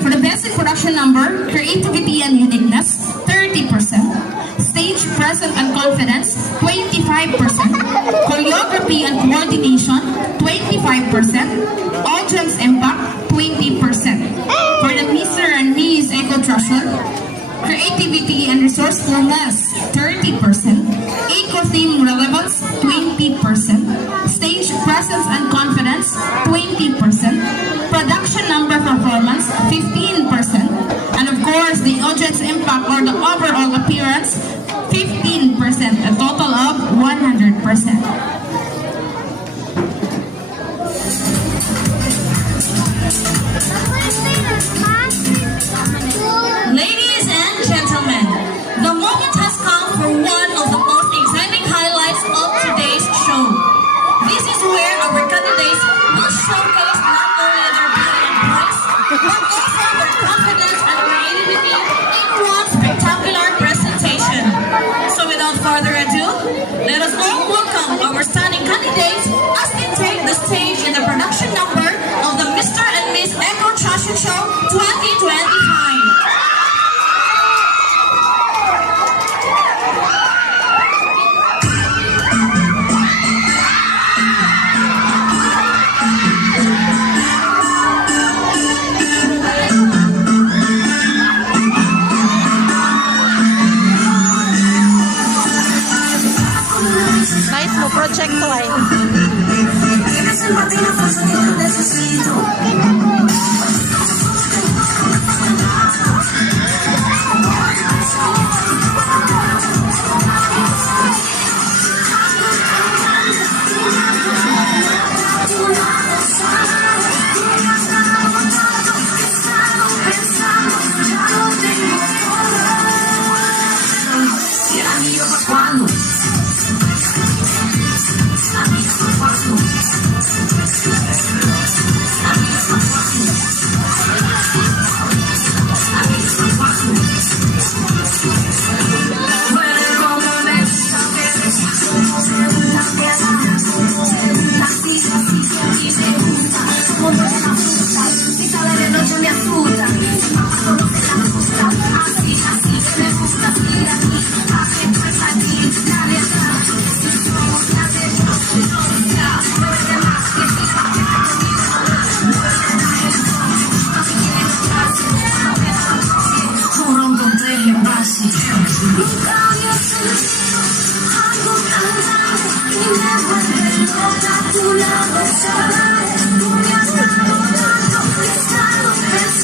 For the basic production number, creativity and uniqueness, 30%. Stage presence and confidence, 25%. Choreography and coordination, 25%. Audience impact, 20%. For the Mr. and Ms. Eco Treasure, creativity and resourcefulness, 30%. Eco-theme relevance, 20%. Stage presence and confidence, 20%. Production number performance, 15%. And of course, the audience impact or the overall appearance, 15%. A total of 100%. Ladies and gentlemen, the moment has come for one of the most exciting highlights of today's show. This is where our candidates will showcase not only their beauty and grace, but also their confidence and creativity in one spectacular presentation. So without further ado, let us all welcome our stunning candidates as they take the stage in the production number of the Mr. and Miss Eco Fashion Show 2020.